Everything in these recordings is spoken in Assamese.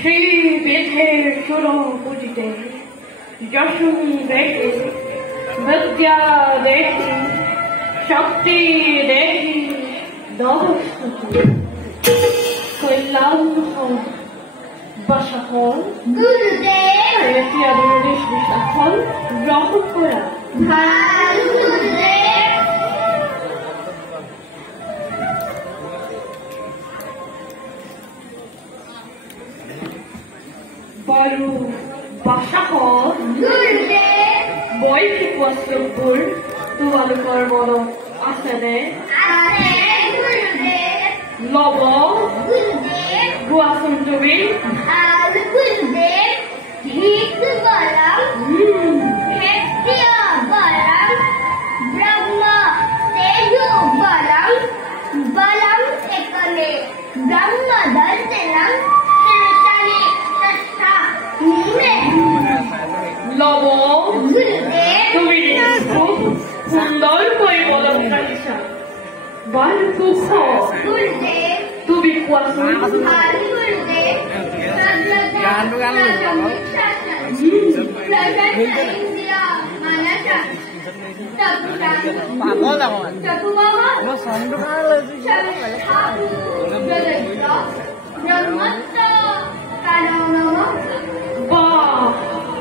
श्रीविधेर सुरपूजिते यशोनी देहि विद्या देहि शक्ति देहि नमस्तुते कल्याण हो बसा हल गुरुदेव এতিয়া নিৰ্দেশ বিশাল গ্ৰহণ কৰা ভাল গুৰুদেৱ বাৰু বাসা হল গুৰুদেৱ বৈদিক বস্তুবোৰ তোমালোকৰ মনত আছেনে আছে গুৰুদেৱ লব গুৰুদেৱ কোৱাচোন তুমি गुरुदेव हित बलम शक्ति बलम ब्रह्म तेजो बलम बलम एकने ब्रह्म दर्शनम कीर्तने तथा मुने लबो गुरुदेव তুমি খুব সুন্দর করে বলন রাখিছা বাল কুখ গুরুদেব তুমি কোৱাচোন ভাল গুৰুদেৱ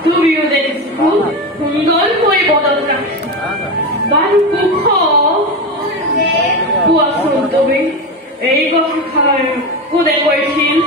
তুমিও দেখছি খুব সুন্দৰ কৰে বদল ৰাখছি বাড়ি কুখ কোৱাচোন তুমি এই বছৰ খায় কোনে কৈছিল